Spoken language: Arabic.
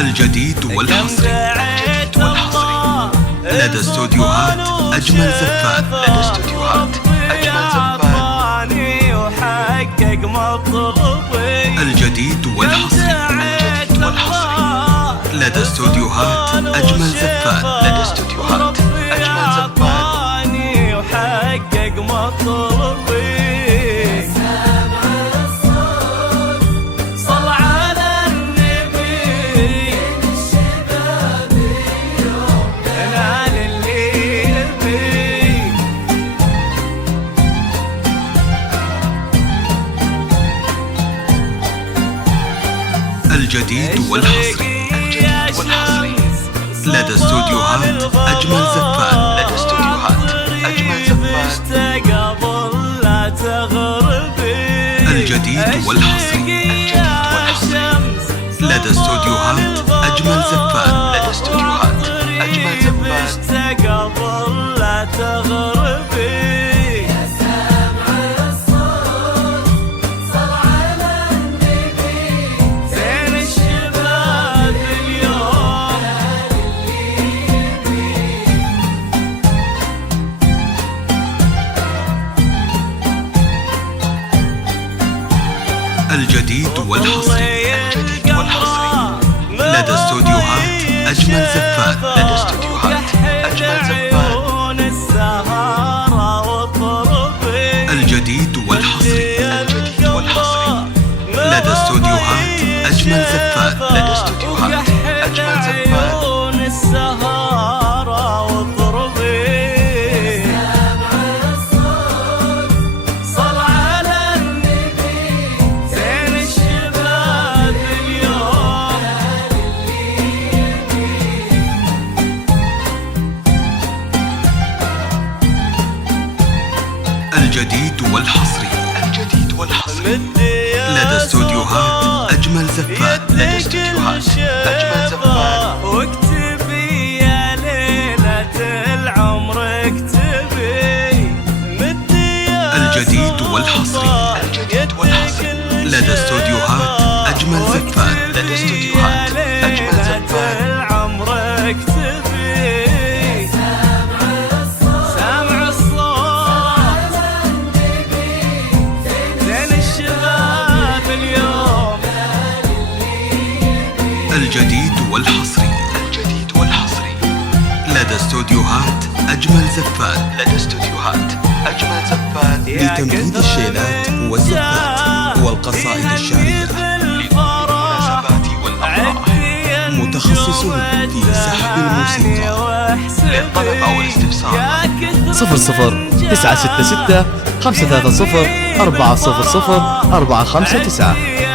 الجديد والحصري لدى استوديوهات أجمل زفات. الجديد والحصري لدى استوديوهات أجمل زفات. وحقق مطلبي. صل على النبي الشباب اليوم نال اللي يبي. الجديد والحصري لدى استوديوهات أجمل زفات. قبل لا تغربي. الجديد والحصري لدى استوديوهات أجمل زفات. قبل لا تغربي. يا سامع الصوت صل على النبي زين الشباب اليوم نال اللي يبي. الجديد والحصري لدى استوديوهات أجمل زفات. عيون السهارة وطربي. الجديد والحصري لدى استوديوهات أجمل زفات. عيون السهارة وطربي. صل على النبي زين الشباب اليوم نال اللي يبي. الجديد والحصري لدى استوديوهات أجمل زفات. واكتبي يا ليلة العمر اكتبي. الجديد والحصري لدى استوديوهات أجمل زفات. العمر اكتبي. سامع الصوت زين الشباب اليوم. الجديد والحصري لدى استوديوهات أجمل زفات. لتمجيد الشيلات والزفات والقصائد الشعرية للمناسبات والأفراح. متخصصون في سحب الموسيقى. للطلب أو الاستفسار 00 966 530 400 459.